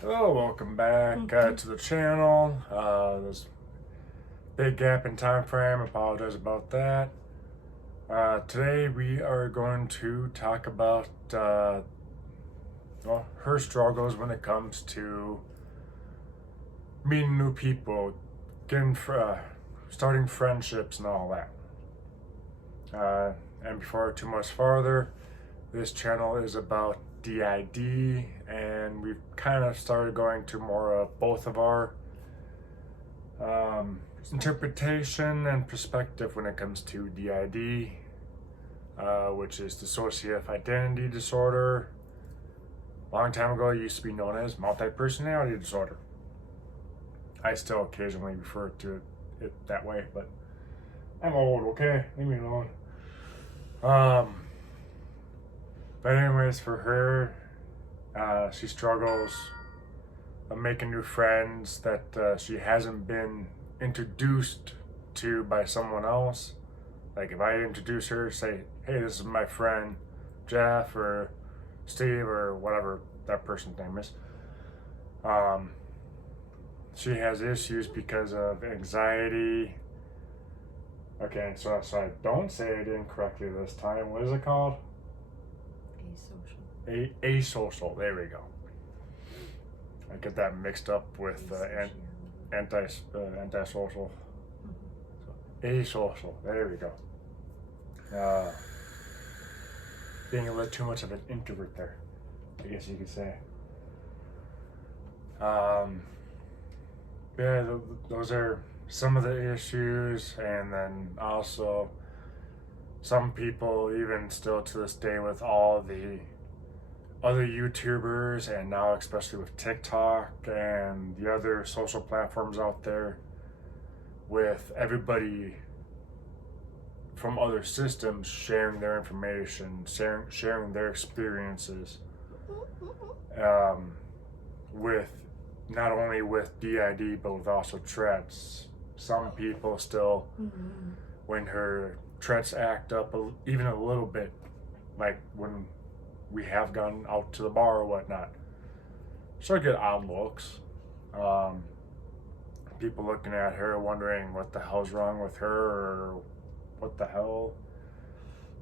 Hello, welcome back to the channel. There's a big gap in time frame. Apologize about that. Today we are going to talk about her struggles when it comes to meeting new people, starting friendships, and all that. And before too much farther, this channel is about DID, and we've kind of started going to more of both of our interpretation and perspective when it comes to DID, which is dissociative identity disorder. A long time ago, it used to be known as multi-personality disorder. I still occasionally refer to it that way, but I'm old, okay? Leave me alone. But anyways, for her, she struggles of making new friends that she hasn't been introduced to by someone else. Like if I introduce her, say, hey, this is my friend Jeff or Steve or whatever that person's name is. She has issues because of anxiety. Okay, so I don't say it incorrectly this time. What is it called? Asocial. There we go. I get that mixed up with antisocial. Asocial. There we go. Being a little too much of an introvert there, I guess you could say. Yeah, those are some of the issues, and then also some people, even still to this day, with all the other YouTubers, and now especially with TikTok and the other social platforms out there, with everybody from other systems sharing their information, sharing their experiences, with not only with DID but with also Tourette's. Some people still, when her Tourette's act up even a little bit, like when we have gone out to the bar or whatnot, she'll get odd looks. People looking at her wondering what the hell's wrong with her, or what the hell,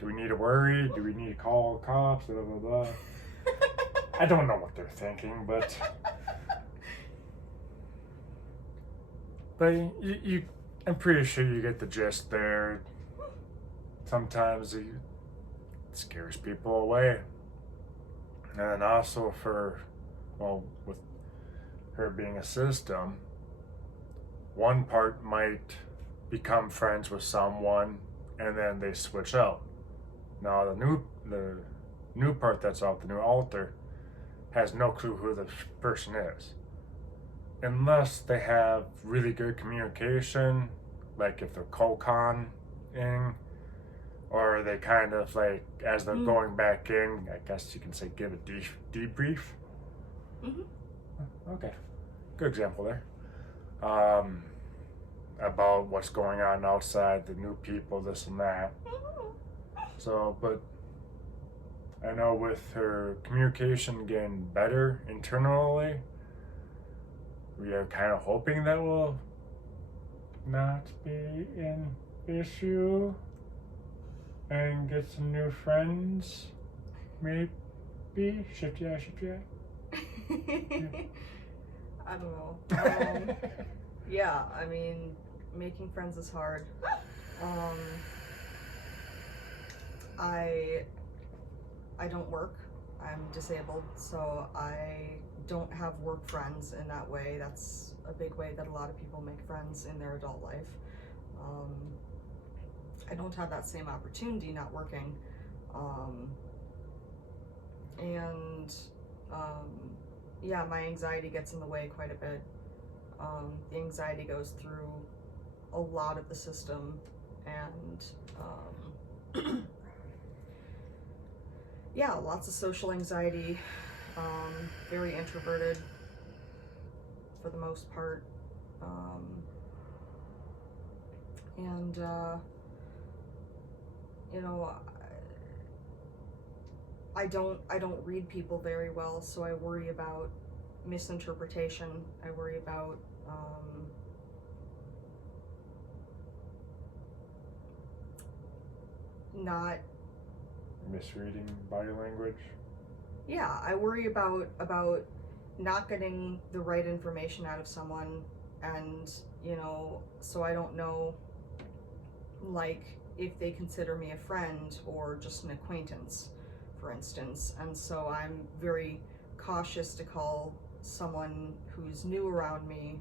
do we need to worry, do we need to call cops, blah blah blah. I don't know what they're thinking, but you I'm pretty sure you get the gist there. Sometimes it scares people away. And also with her being a system, one part might become friends with someone and then they switch out. Now the new part that's out, the new alter, has no clue who the person is. Unless they have really good communication, like if they're co-conning, or they kind of like, as they're going back in, I guess you can say, give a debrief. Okay, good example there. About what's going on outside, the new people, this and that. So, but I know with her communication getting better internally, we are kind of hoping that will not be an issue and get some new friends, maybe. Shift yeah. I don't know. Yeah, I mean, making friends is hard. I don't work. I'm disabled, so I don't have work friends in that way. That's a big way that a lot of people make friends in their adult life. I don't have that same opportunity not working. Yeah, my anxiety gets in the way quite a bit. The anxiety goes through a lot of the system, and yeah, lots of social anxiety, very introverted for the most part, and you know, I don't read people very well, so I worry about misinterpretation. I worry about not Misreading body language. Yeah, I worry about not getting the right information out of someone, and so I don't know, like, if they consider me a friend or just an acquaintance, for instance. And so I'm very cautious to call someone who's new around me,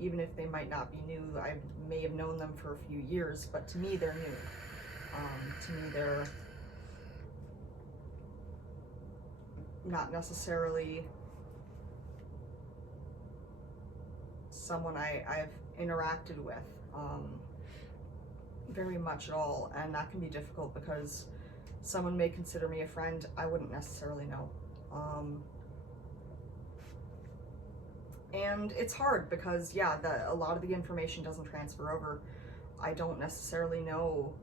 even if they might not be new. I may have known them for a few years, but to me they're new. To me they're not necessarily someone I've interacted with very much at all, and that can be difficult because someone may consider me a friend I wouldn't necessarily know. And it's hard because, yeah, a lot of the information doesn't transfer over. I don't necessarily know.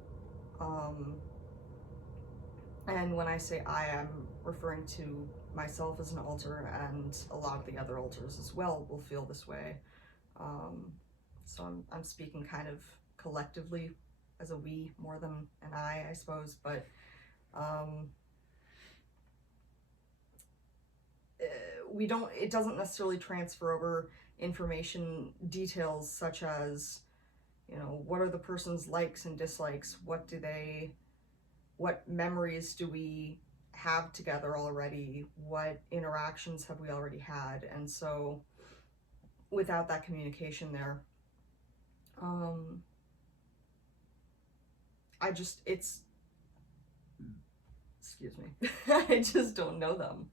And when I say I'm referring to myself as an alter, and a lot of the other alters as well will feel this way. So I'm speaking kind of collectively as a we more than an I suppose. But it doesn't necessarily transfer over information details such as, what are the person's likes and dislikes? What memories do we have together already? What interactions have we already had? And so without that communication there, excuse me, I just don't know them.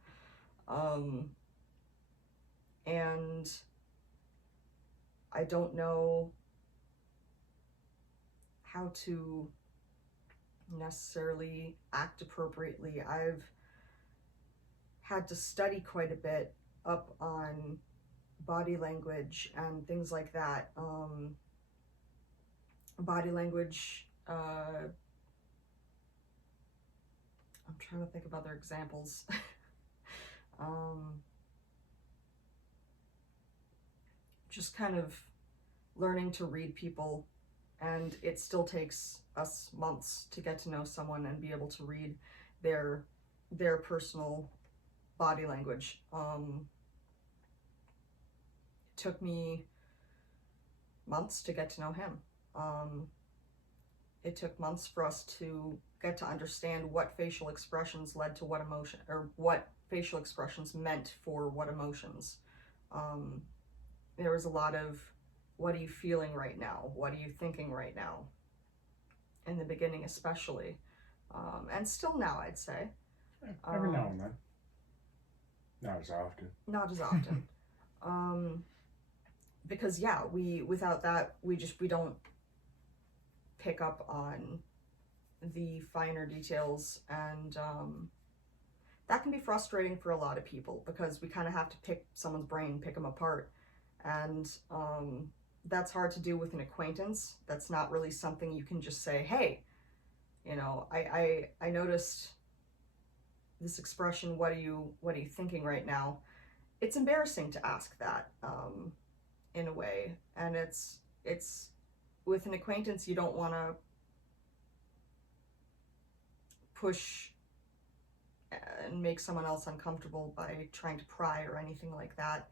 And I don't know how to necessarily act appropriately. I've had to study quite a bit up on body language and things like that. Body language, I'm trying to think of other examples. Just kind of learning to read people, and it still takes us months to get to know someone and be able to read their personal body language. It took me months to get to know him. It took months for us to get to understand what facial expressions led to what emotion, or what facial expressions meant for what emotions. There was a lot of, what are you feeling right now? What are you thinking right now? In the beginning especially. And still now, I'd say. Every now and then. Not as often. Not as often. Because, yeah, without that, we don't pick up on the finer details, and that can be frustrating for a lot of people because we kind of have to pick someone's brain, pick them apart. And that's hard to do with an acquaintance. That's not really something you can just say, hey, I noticed this expression, what are you thinking right now? It's embarrassing to ask that, in a way. And it's with an acquaintance, you don't want to push and make someone else uncomfortable by trying to pry or anything like that.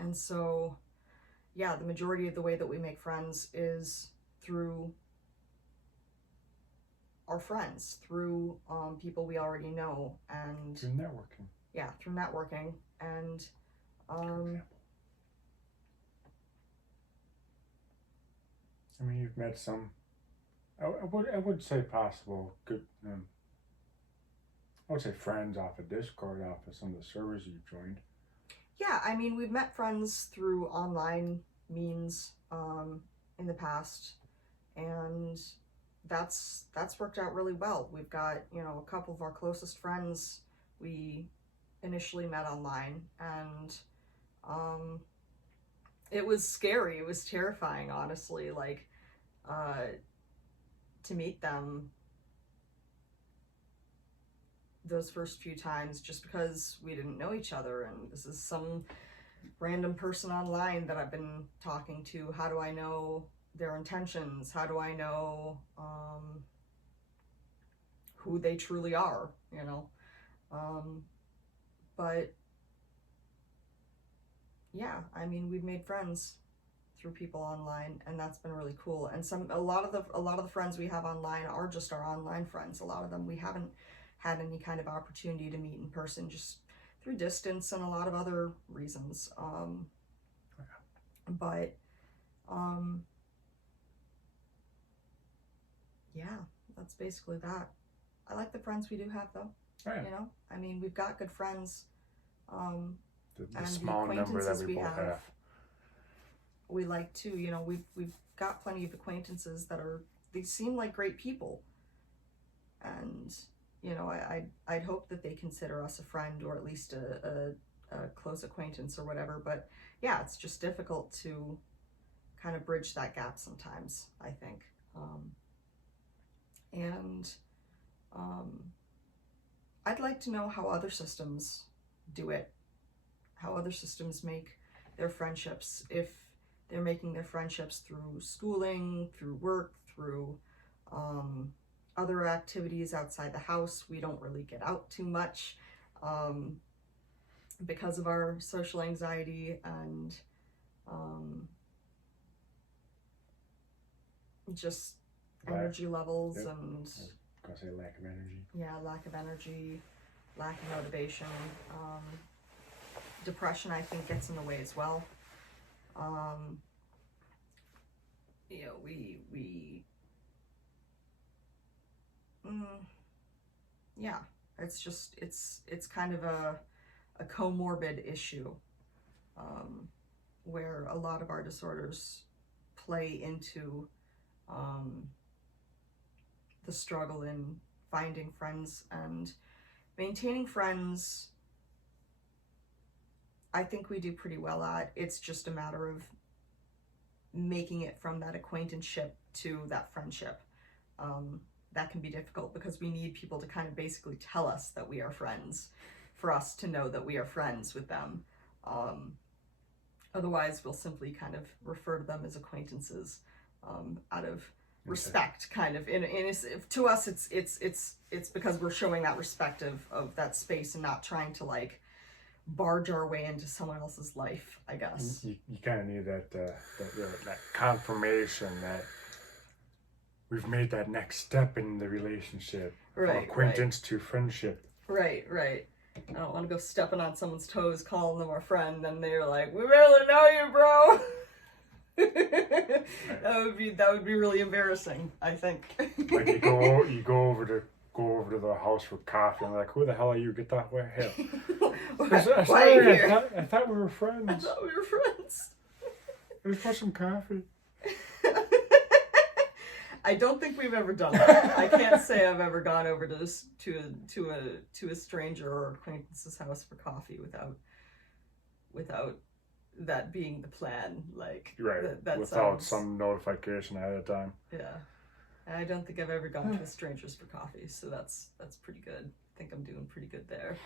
And so, yeah, the majority of the way that we make friends is through our friends, through people we already know, and through networking. Yeah, through networking. And I mean, you've met some, I would say possible good, I would say friends off of Discord, off of some of the servers you've joined. Yeah, I mean, we've met friends through online means in the past, and that's worked out really well. We've got, a couple of our closest friends we initially met online, and it was scary. It was terrifying, honestly, like, to meet them those first few times just because we didn't know each other, and this is some random person online that I've been talking to. How do I know their intentions? How do I know who they truly are, you know? But yeah, I mean, we've made friends through people online, and that's been really cool. And a lot of the friends we have online are just our online friends. A lot of them we haven't had any kind of opportunity to meet in person, just through distance and a lot of other reasons. But yeah, that's basically that. I like the friends we do have, though. Yeah. You know, I mean, we've got good friends. The And small the number that acquaintances we both have. we like too. You know, we've got plenty of acquaintances that they seem like great people, and you know, I'd hope that they consider us a friend, or at least a close acquaintance or whatever. But yeah, it's just difficult to kind of bridge that gap sometimes, I think. I'd like to know how other systems do it, how other systems make their friendships, if they're making their friendships through schooling, through work, through other activities outside the house. We don't really get out too much because of our social anxiety and just energy levels. Yep. And I was gonna say lack of energy. Yeah, lack of energy, lack of motivation. Depression, I think, gets in the way as well. You know, yeah, it's just, it's kind of a comorbid issue, where a lot of our disorders play into the struggle in finding friends and maintaining friends. I think we do pretty well at. It's just a matter of making it from that acquaintanceship to that friendship. That can be difficult because we need people to kind of basically tell us that we are friends for us to know that we are friends with them. Otherwise, we'll simply kind of refer to them as acquaintances out of respect, kind of. To us, it's because we're showing that respect of that space and not trying to like barge our way into someone else's life, I guess. You kind of need that confirmation that we've made that next step in the relationship, from acquaintance to friendship. Right. I don't want to go stepping on someone's toes, calling them our friend, and they're like, "We barely know you, bro." That would be really embarrassing, I think. Like you go over to the house for coffee, and they're like, "Who the hell are you? Get that way here." Why are you here? I thought we were friends. I thought we were friends. Let's pour some coffee. I don't think we've ever done that. I can't say I've ever gone over to a stranger or acquaintance's house for coffee without that being the plan. Like, right, that without some notification ahead of time. Yeah, I don't think I've ever gone to a stranger's for coffee, so that's pretty good. I think I'm doing pretty good there.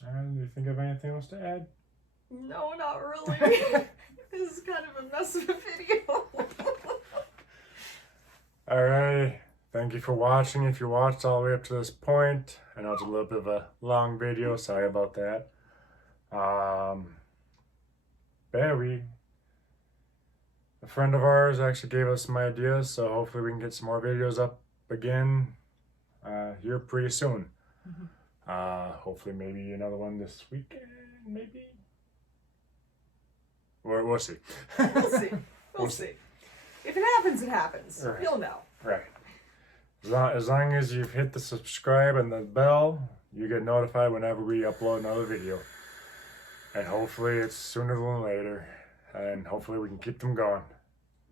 And do you think of anything else to add? No, not really. This is kind of a mess of a video. Alright, thank you for watching. If you watched all the way up to this point, I know it's a little bit of a long video, sorry about that. Yeah, a friend of ours actually gave us some ideas, so hopefully we can get some more videos up again here pretty soon. Hopefully maybe another one this weekend, maybe? We'll see. We'll see. If it happens, it happens. Right. You'll know. Right. As long as you've hit the subscribe and the bell, you get notified whenever we upload another video. And hopefully it's sooner than later. And hopefully we can keep them going.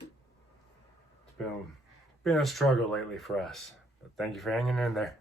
It's been a struggle lately for us. But thank you for hanging in there.